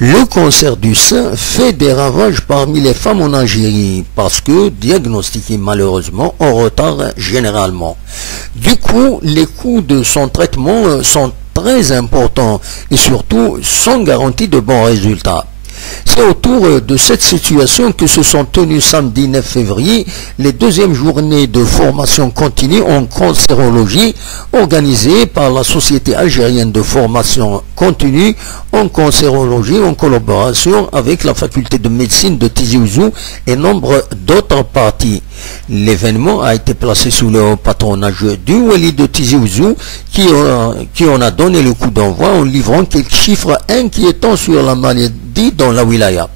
Le cancer du sein fait des ravages parmi les femmes en Algérie parce que diagnostiqué malheureusement en retard généralement. Du coup, les coûts de son traitement sont très importants et surtout sans garantie de bons résultats. C'est autour de cette situation que se sont tenues samedi 9 février les deuxièmes journées de formation continue en cancérologie organisées par la Société algérienne de formation continue en cancérologie en collaboration avec la faculté de médecine de Tizi Ouzou et nombre d'autres parties. L'événement a été placé sous le patronage du Wali de Tizi Ouzou qui en a donné le coup d'envoi en livrant quelques chiffres inquiétants sur la maladie dans la wilaya.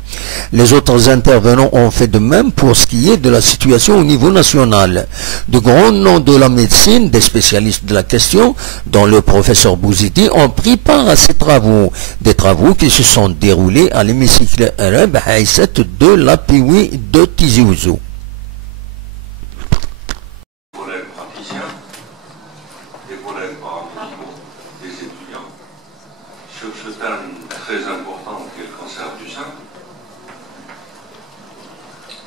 Les autres intervenants ont fait de même pour ce qui est de la situation au niveau national. De grands noms de la médecine, des spécialistes de la question, dont le professeur Bouzidi, ont pris part à ces travaux. Des travaux qui se sont déroulés à l'hémicycle arabe Haïsset de la Piwi de Tizi Ouzou. Sur ce thème très important qui est le cancer du sein,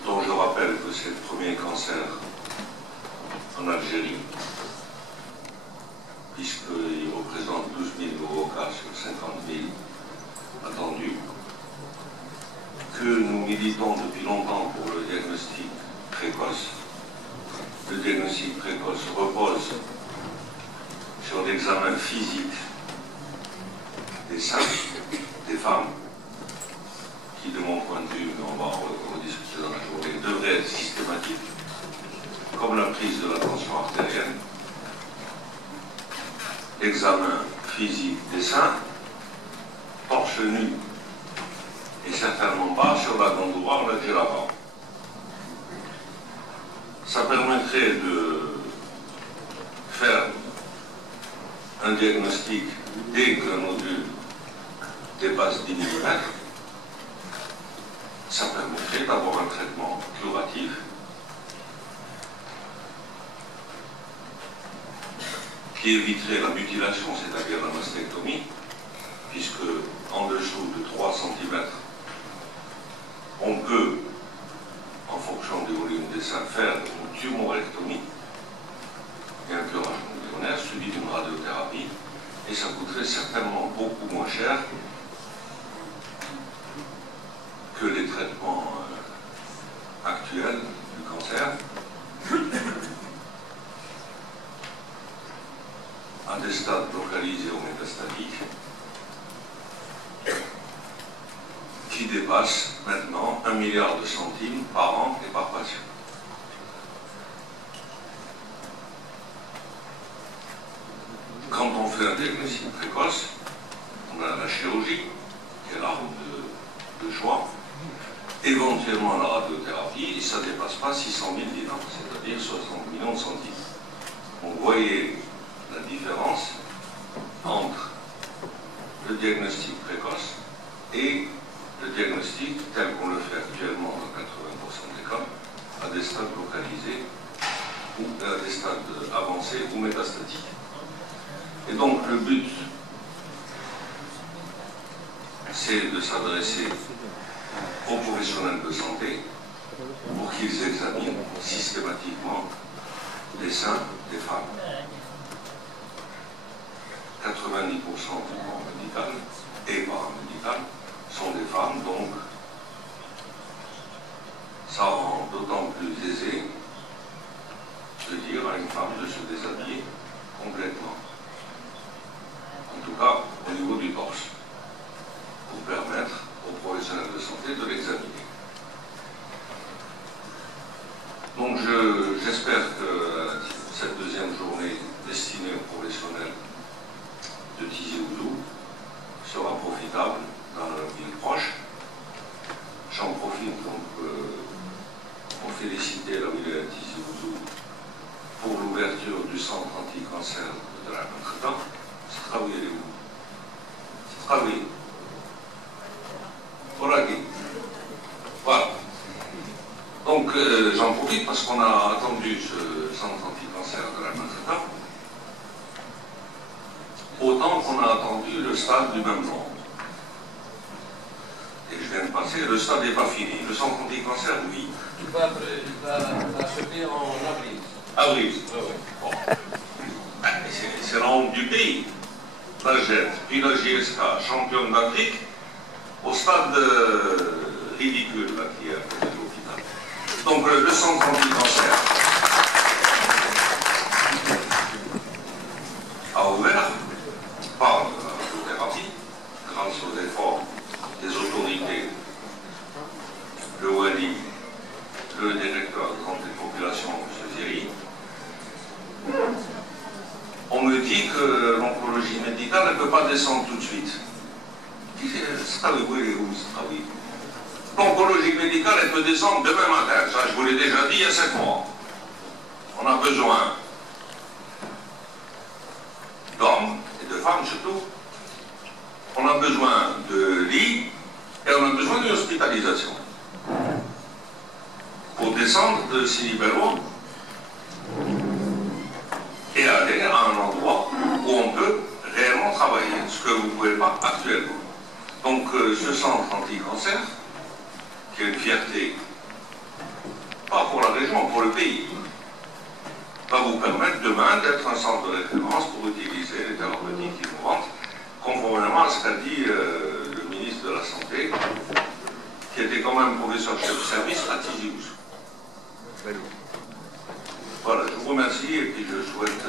dont je rappelle que c'est le premier cancer en Algérie, puisqu'il représente 12 000 nouveaux cas sur 50 000 attendus, que nous militons depuis longtemps pour le diagnostic précoce. Le diagnostic précoce repose sur l'examen physique des seins, des femmes, qui de mon point de vue, on va rediscuter dans la journée, devrait être systématique, comme la prise de la tension artérielle. L'examen physique des seins, torse nu, et certainement pas sur la gandoura, on l'a dit avant. Ça permettrait de faire un diagnostic dès que le nodule dépasse 10 mm, ça permettrait d'avoir un traitement curatif qui éviterait la mutilation, c'est-à-dire la mastectomie, puisque en dessous de 3 cm, on peut, en fonction du volume des seins, faire une tumorectomie et un curage embryonnaire suivi d'une radiothérapie. Et ça coûterait certainement beaucoup moins cher que les traitements actuels du cancer, à des stades localisés ou métastatiques, qui dépassent maintenant 1 milliard de centimes par an et par patient. Quand on fait un diagnostic précoce, on a la chirurgie, qui est l'arme de choix, éventuellement la radiothérapie, et ça ne dépasse pas 600 000 dinars, c'est-à-dire 60 millions de centimes. Donc vous voyez la différence entre le diagnostic précoce et le diagnostic tel qu'on le fait actuellement dans 80% des cas, à des stades localisés, ou à des stades avancés ou métastatiques. Et donc le but, c'est de s'adresser aux professionnels de santé pour qu'ils examinent systématiquement les seins des femmes. 90% du corps médical et paramédical sont des femmes, donc ça rend d'autant plus aisé de dire à une femme de se déshabiller complètement. En tout cas, au niveau du torse, pour permettre aux professionnels de santé de l'examiner. Donc j'espère que cette deuxième journée destinée aux professionnels de Tizi Ouzou sera profitable dans l'avenir proche. J'en profite donc pour féliciter la wilaya de Tizi Ouzou pour l'ouverture du centre anti-cancer de la Notre-Dame. C'est très bien. C'est très bien. Voilà. Donc j'en profite parce qu'on a attendu ce centre anti-cancer de la Notre-Dame autant qu'on a attendu le stade du même nom. passé, le stade n'est pas fini. Le centre anti-cancer, oui. Il va achever en avril. Avril. Oui, oui. Bon. C'est la honte du pays. La Jette, puis la JSK, championne d'Afrique, au stade ridicule là, qui est à côté de l'hôpital. Donc le centre anti-cancer a ouvert par la radiothérapie, grâce aux efforts des autorités, le Wali, le directeur de santé de population, M. Ziri. On me dit que l'oncologie médicale ne peut pas descendre tout de suite. L'oncologie médicale, elle peut descendre demain matin. Ça, je vous l'ai déjà dit il y a 7 mois. On a besoin d'hommes et de femmes surtout. On a besoin de lits et on a besoin d'une hospitalisation. Pour descendre de Silibello et aller à un endroit où on peut réellement travailler, ce que vous ne pouvez pas actuellement. Donc ce centre anti-cancer, qui est une fierté, pas pour la région, pour le pays, va vous permettre demain d'être un centre de référence pour utiliser les thérapeutiques innovantes, conformément à ce qu'a dit le ministre de la Santé, qui était quand même professeur chef de service à Tizius. Voilà, je vous remercie et puis je souhaite